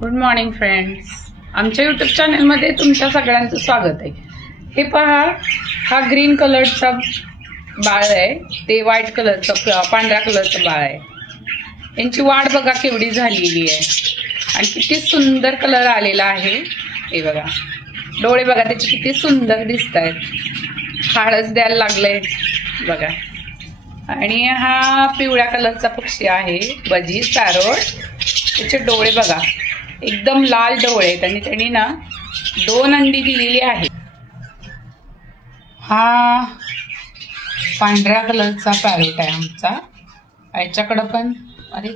Good morning friends, आमच्या YouTube चॅनलमध्ये तुमच्या सगळ्यांचं स्वागत आहे। हे पहा, हा ग्रीन कलरचा बाळ आहे, ते व्हाईट कलरचं पांढऱ्या कलरचं बाळ आहे। यांची वाढ बघा केवढी झालेली आहे आणि किती सुंदर कलर आलेला आहे। हे बघा, डोळे बघा त्याचे किती सुंदर दिसत आहेत, हाडच द्यायला लागले बघा। आणि हा पिवळ्या कलरचा पक्षी आहे, बजी पॅरोट। त्याचे डोळे बघा एकदम लाल डोळे आहेत आणि त्यांनी ना 2 अंडी दिलेली आहेत। हा पांढऱ्या कलरचा पॅरोट आहे आमचा। याच्याकडे पण अरे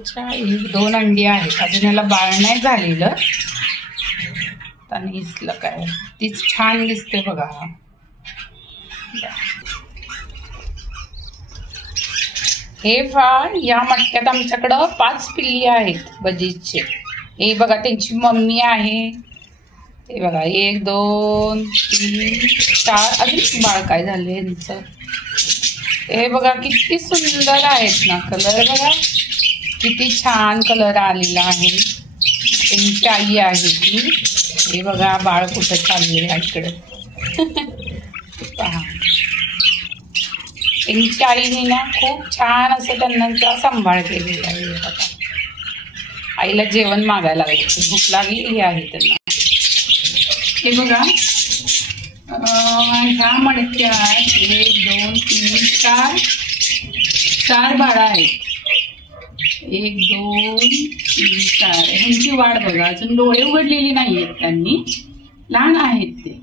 2 अंडी आहेत, अजून याला बाळ नाही झालेलं। त्याने इसलं काय, तीच छान दिसते बघा। हे या मटक्यात आमच्याकडं 5 पिल्ली आहेत बजीचे। हे बघा त्यांची मम्मी आहे। हे बघा 1 2 3 4 अजून बाळ काय झाले यांचं। हे बघा किती सुंदर आहेत ना, कलर बघा किती छान कलर आलेला आहे। त्यांची आई आहे ती। हे बघा बाळ कुठं चालले इकडे पहा। त्यांची आईने ना खूप छान असं त्यांना सांभाळ केलेला आहे बघा। आईला जेवण मागायला लागले, भूक लागलेली आहे त्यांना। हे बघा ह्या मडक्यात 1 2 3 4 बाळं आहेत। 1 2 3 4 ह्यांची वाढ बघा, अजून डोळे उघडलेली नाहीयेत, त्यांनी लहान आहेत ते।